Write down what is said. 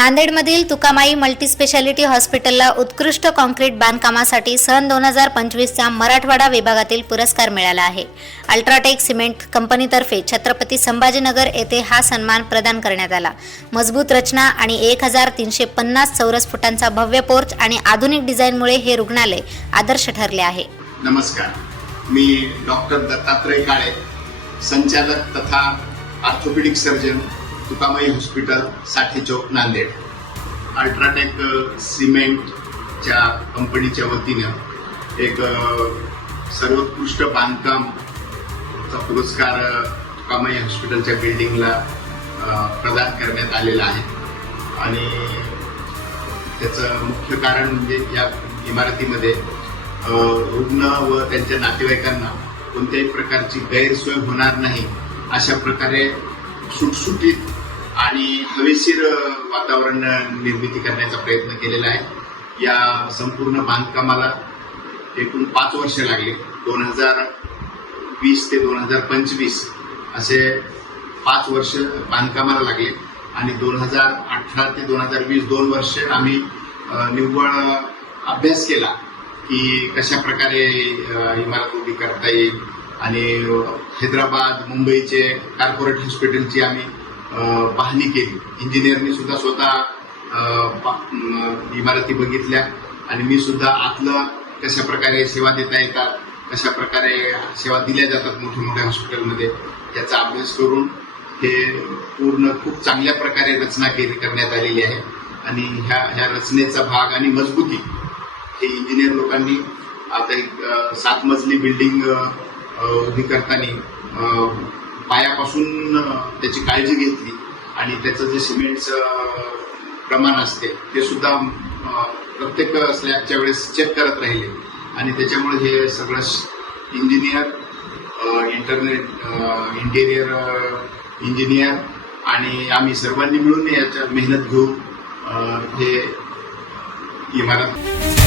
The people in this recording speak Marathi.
नांदेडमधील तुकामाई मल्टीस्पेशालिटी हॉस्पिटलला उत्कृष्ट कॉन्क्रीट बांधकामासाठी सन 2025चा मराठवाडा विभागातील पुरस्कार मिळाला आहे। अल्ट्राटेक सिमेंट कंपनीतर्फे छत्रपती संभाजीनगर येथे हा सन्मान प्रदान करण्यात आला। मजबूत रचना आणि 1350 चौरस फुटांचा भव्य पोर्च आणि आधुनिक डिझाईनमुळे हे रुग्णालय आदर्श ठरले आहे। नमस्कार, मी डॉक्टर दत्तात्रय काळे, संचालक तथा ऑर्थोपेडिक सर्जन, तुकामाई हॉस्पिटल, साठी चौक, नांदेड। अल्ट्राटेक सिमेंटच्या कंपनीच्या वतीने एक सर्वोत्कृष्ट बांधकामचा पुरस्कार तुकामाई हॉस्पिटलच्या बिल्डिंगला प्रदान करण्यात आलेला आहे। आणि त्याचं मुख्य कारण म्हणजे या इमारतीमध्ये रुग्ण व त्यांच्या नातेवाईकांना कोणत्याही प्रकारची गैरसोय होणार नाही अशा प्रकारे सुटसुटीत आणि हवेशीर वातावरण निर्मिती करण्याचा प्रयत्न केलेला आहे। या संपूर्ण बांधकामाला एकूण 5 वर्ष लागले। 2020 ते 2025 असे 5 वर्ष बांधकामाला लागले आणि 2018 ते 2020 2 वर्ष आम्ही निव्वळ अभ्यास केला की कशा प्रकारे इमारत उभी करता येईल। आणि हैदराबाद, मुंबईचे कॉर्पोरेट हॉस्पिटलची आम्ही पाहणी केली। इंजिनियरनी सुद्धा स्वतः इमारती बघितल्या आणि मी सुद्धा आतलं कशा प्रकारे सेवा देता येतात, कशा प्रकारे सेवा दिल्या जातात मोठ्या मोठ्या हॉस्पिटलमध्ये, याचा अभ्यास करून हे पूर्ण खूप चांगल्या प्रकारे रचना करण्यात आलेली आहे। आणि ह्या रचनेचा भाग आणि मजबूती हे इंजिनियर लोकांनी आता एक 7 मजली बिल्डिंग उभी करताना पायापासून त्याची काळजी घेतली आणि त्याचं जे सिमेंटचं प्रमाण असते ते सुद्धा प्रत्येक स्लॅबच्या वेळेस चेक करत राहिले। आणि त्याच्यामुळे हे सगळं इंजिनियर, इंटेरियर इंजिनियर आणि आम्ही सर्वांनी मिळून याच्या मेहनत घेऊन हे इमारत